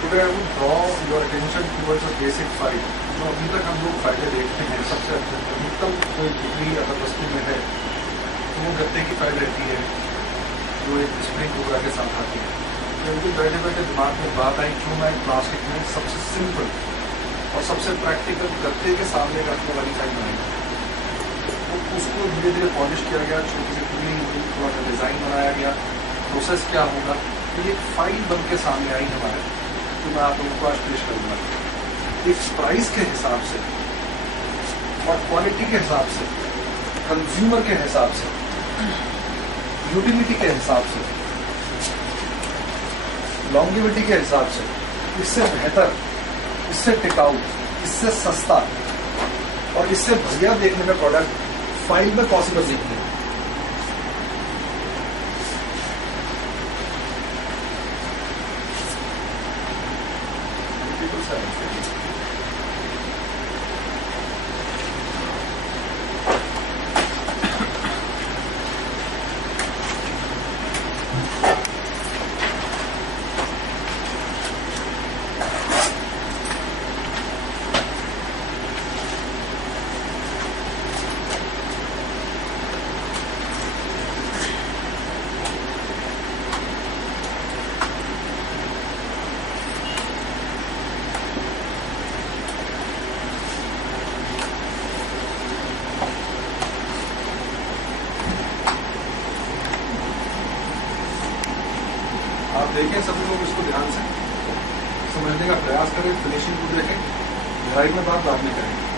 Today I would draw your attention towards a basic file. जो अभी तक हम लोग फाइलें देखते हैं, सबसे अधिकतम कोई बिक्री अगर वस्तु में है तो वो गत्ते की फाइल रहती है जो एक स्प्रिंग कोबरा के साथ आती है। क्योंकि बैठे बैठे दिमाग में बात आई क्यों मैं प्लास्टिक में सबसे सिंपल और सबसे प्रैक्टिकल गत्ते के सामने रखने वाली फाइल बनाई। तो उसको धीरे धीरे पॉलिश किया गया, छोटी सी टूलिंग हुई, थोड़ा सा डिजाइन बनाया गया, प्रोसेस क्या होगा, तो ये फाइल बन के सामने आई हमारे, तो मैं आप लोगों को आज पेश करूंगा। एक प्राइस के हिसाब से और क्वालिटी के हिसाब से, कंज्यूमर के हिसाब से, यूटिलिटी के हिसाब से, लॉन्गिविटी के हिसाब से इससे बेहतर, इससे टिकाऊ, इससे सस्ता और इससे बढ़िया देखने में प्रोडक्ट फाइल में पॉसिबल नहीं है। आप देखें, सभी लोग इसको ध्यान से समझने का प्रयास करें, फिनिशिंग को देखें, गहराई में बात बाद में करेंगे।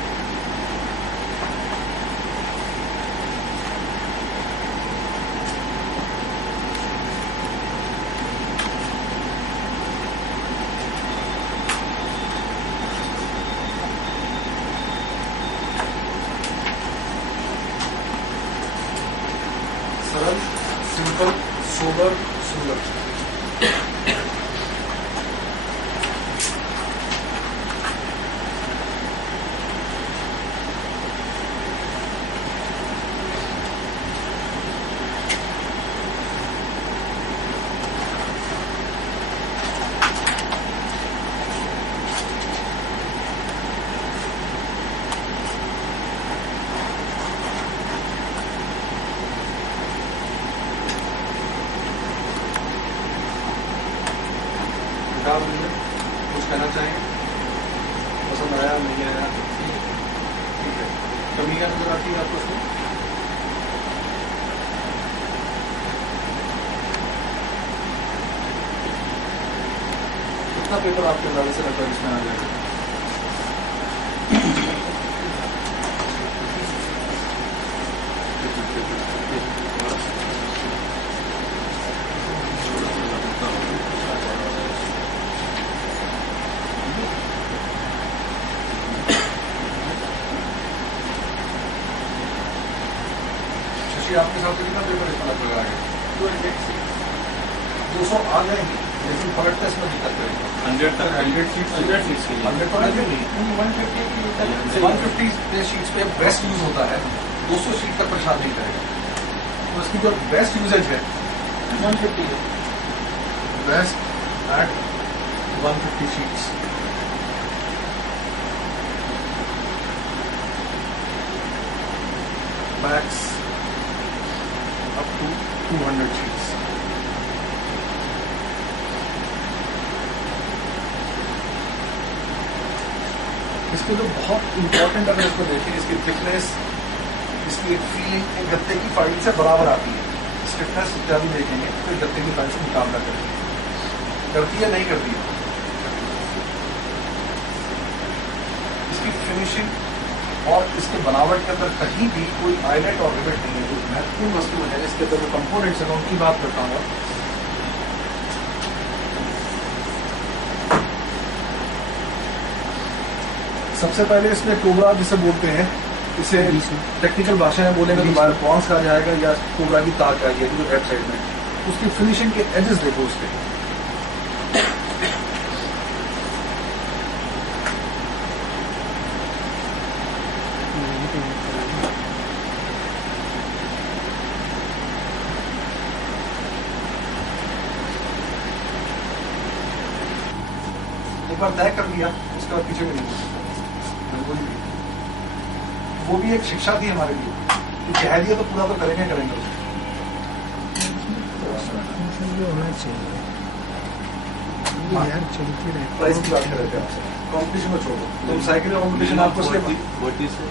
सरल, सिंपल, सोबर, सुंदर। कुछ कहना चाहेंगे? पसंद आया, नहीं आया? ठीक है। कमियां नजर आती है आपको उसमें? कितना पेपर आपके अंदाजे से लगता है इसमें आ जाएगा? आपके साथ कितना पेपर इसमें लग आएगा? 200 आ जाएंगे, लेकिन थर्ड टेस्ट में दिक्कत करेंगे। 100 शीट्स 100 तो नहीं, 150 शीट्स पे बेस्ट यूज होता है, 200 शीट तक परेशान नहीं करेगा। तो इसकी जो बेस्ट यूजेज है 150 है, best at 150 sheets. Max up to 200 sheets. इसको जो बहुत इंपॉर्टेंट अगर इसको देखें, इसकी थिकनेस, इसकी एक फीलिंग एक गत्ते की फाइल से बराबर आती है। स्टिफनेस इत्यादि देखेंगे तो गत्ते की फाइल से मुकाबला करती है नहीं करती है। इसकी फिनिशिंग और इसके बनावट के अंदर कहीं भी कोई आईलेट और रिवेट नहीं है। जो महत्वपूर्ण वस्तु है इसके अंदर जो कंपोनेंट्स है उनकी बात करता हूँ। सबसे पहले इसमें कोबरा जिसे बोलते हैं, इसे टेक्निकल भाषा में बोलेंगे तो बाहर पॉन्स कहा जाएगा या कोबरा की ताक आएगी जो लेफ्ट साइड में। उसकी फिनिशिंग के एजेस देखो उसके, एक बार तय कर लिया उसके बाद पीछे भी नहीं हो सकता। वो भी एक शिक्षा थी हमारे लिए कि कह दिया तो पूरा तो करेंगे करेंगे। होना चाहिए यार, चलती रहती। प्राइस की बात कर रहे थे आपसे, कॉम्पिटिशन में छोड़ो। तुम साइकिल कॉम्पिटिशन आपको 40 से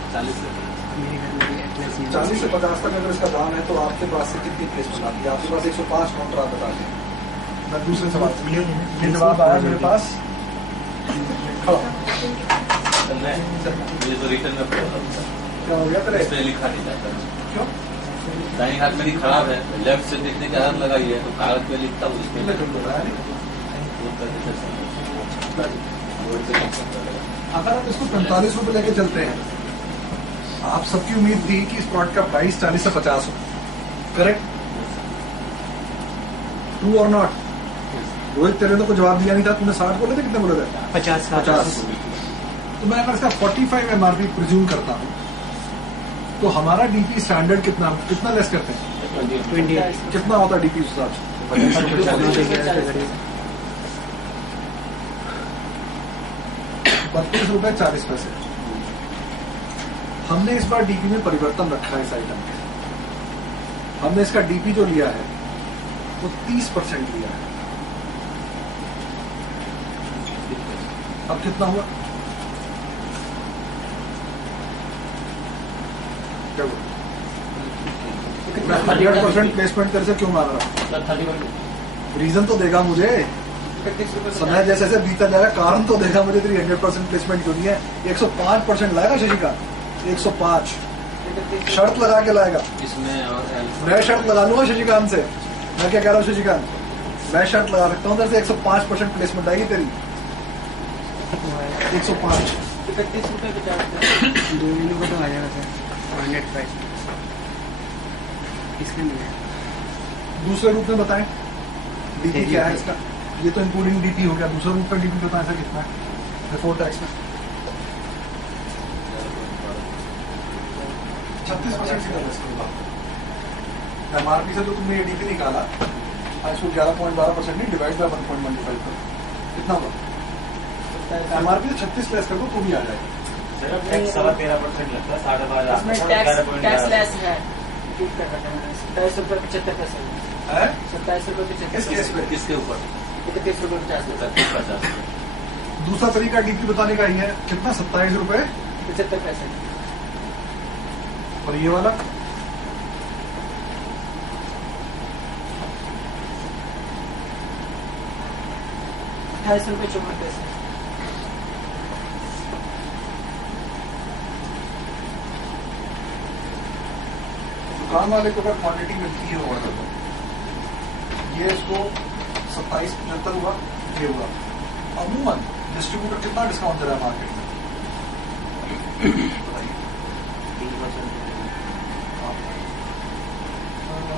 40 से 50 तक अगर इसका दाम है तो आपके पास से कितनी प्लेसमेंट आती है? आपके पास 105 काउंटर आप बता दें। मैं दूसरे सवाल से ये जवाब आया मेरे पास। मुझे तो रिटर्न में क्या हो गया तेरे? इसमें लिखा नहीं जाता। क्यों? दाहिनी हाथ मेरी खराब है, लेफ्ट से देखने की आदत लगाई है, तो कागज पे लिखता हूँ उसमें अगर आप इसको 45 रुपए लेके चलते हैं, आप सबकी उम्मीद थी कि इस प्रोडक्ट का प्राइस 40 से 50 हो, करेक्ट? ट्रू और नॉट? रोहित तेरे तो कोई जवाब दिया नहीं था, तूने 60 बोले थे, कितने बोले थे? 50। तो मैं अगर इसका 45 MRP प्रिज्यूम करता हूँ तो हमारा डीपी स्टैंडर्ड कितना लेस करते हैं? 28। कितना होता है डीपी उस हिसाब से? 32 रुपए 40 पैसे। हमने इस बार डीपी में परिवर्तन रखा है इस आइटम में। हमने इसका डीपी जो लिया है वो 30% लिया है। अब कितना हुआ? क्या हुआ? मैं 100% प्लेसमेंट तेरे से क्यों मांग रहा हूँ? रीजन तो देगा मुझे, समय जैसे जैसे बीता जाएगा कारण तो देगा मुझे। तेरी 100% प्लेसमेंट क्यों नहीं है? 105% लाएगा शशिकांत, 105 शर्त लगा के लाएगा। इसमें और मैं शर्त लगा लूंगा शशिकांत से। मैं क्या कह रहा हूँ शशिकांत, मैं शर्त लगा सकता हूँ तेरे से 105% प्लेसमेंट आएगी तेरी। 105 31 रुपए 50 2 महीनों का तो आ जाएगा सर, 100 प्राइस इसका नहीं है। दूसरे रूप में बताएं डीपी क्या है इसका? ये तो इंक्लूडिंग डीपी हो गया। दूसरा रूप का डीपी बताएं सर कितना है बिफोर टैक्स में? 36% सीधा एमआरपी से जो तुमने ये डीपी निकाला, इसको 11.12% नहीं डिवाइड बाय 1.15 कर कितना होगा? एमआरपी से 36 लेस कर दो तो भी आ जाएगा। सिर्फ टैक्स 13% लगता है, 12.5 इसमें टैक्स लेस है। 27 रुपए 75 पैसे है 27 रुपए 75 किस केस पे? किसके ऊपर? 31 रुपए 50 50। दूसरा तरीका डीपी बताने का ही है। कितना? 27 रुपए 75 पैसे। और ये वाला 28 रुपए 54 पैसे। दुकान वाले को अगर क्वांटिटी मिलती है ऑर्डर को, ये इसको 27.75 हुआ, ये हुआ। अमूमन डिस्ट्रीब्यूटर कितना डिस्काउंट दे रहा है मार्केट में?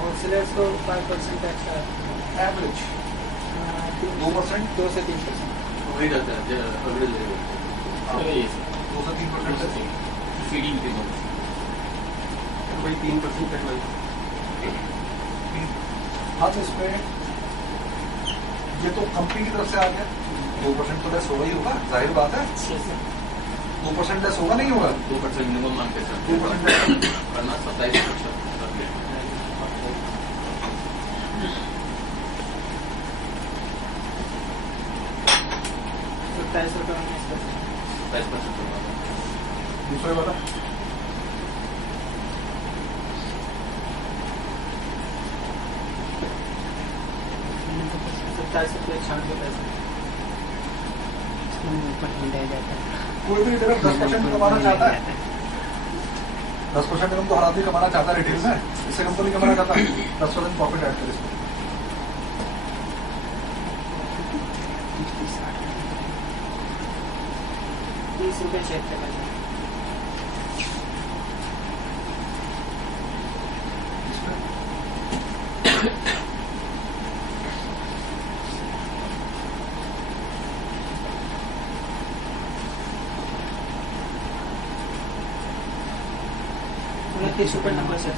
होलसेलर्स को 5% एक्स्ट्रा, एवरेज 2%, 2 से 3%। वही रहता है 2 से 3% फीडिंग के वही 3% कटवाई। हाँ तो इसमें ये तो कंपनी की तरफ से आ गया, 2% तो लेस होगा ही होगा, जाहिर बात है। 2% लेस होगा नहीं होगा? 2% मिनिमम मांगते सर, 2% करना 27%। 27 रुपए 19 पैसे। 27%। दूसरे वाला 27 रुपए 96 पैसे। ऊपर हिलाया जाता है। कोई भी रिटेलर 10% कमाना चाहता है। 10% इनकम तो हर आदमी कमाना चाहता है रिटेल में, इससे कम तो नहीं कमाना चाहता। 10% प्रॉफिट ऐड कर इसमें। 30 रुपए 76 पैसे। ₹29 नंबर से।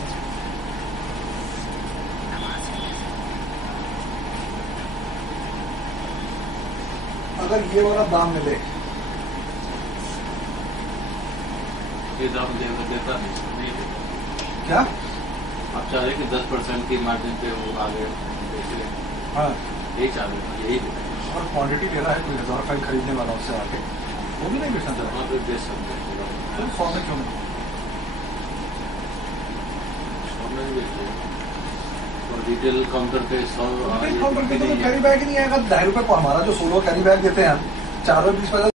अगर ये वाला दाम मिले, ये दाम देता नहीं क्या आप चाह रहे कि 10% की मार्जिन पे वो आगे बेचे, हाँ, यही चाह रहे हैं, यही देता और क्वांटिटी ले रहा है कोई 1000 फाइल खरीदने वाला उससे आके, वो भी नहीं बेचना है। चाहता, वहाँ पे बेच सकते हैं, तो 100 में क्यों नहीं? शॉप में भी बेचते हैं और रिटेल काउंटर पे 100 काउंटर पे तो कैरी बैग ही नहीं आएगा, ₹2.5 को हमारा जो 16 कैरी बैग देते हैं हम, 4 और 20 पैसा